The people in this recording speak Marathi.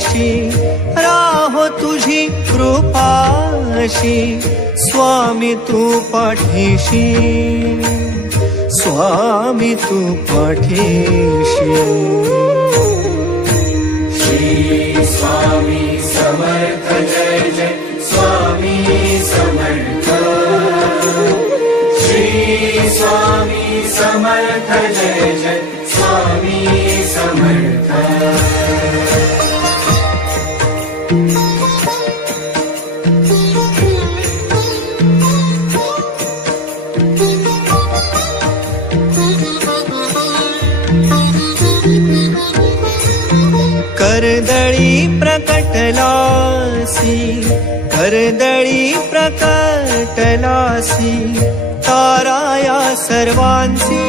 राहो तुझी कृपाशी स्वामी तू पाठीशी स्वामी तू पाठीशी श्री स्वामी समर्थ जय जय स्वामी समर्थ श्री स्वामी समर्थ जय जय स्वामी समर्थ कर्दळी प्रकटलासी कर्दळी प्रकटलासी ताराया सर्वांची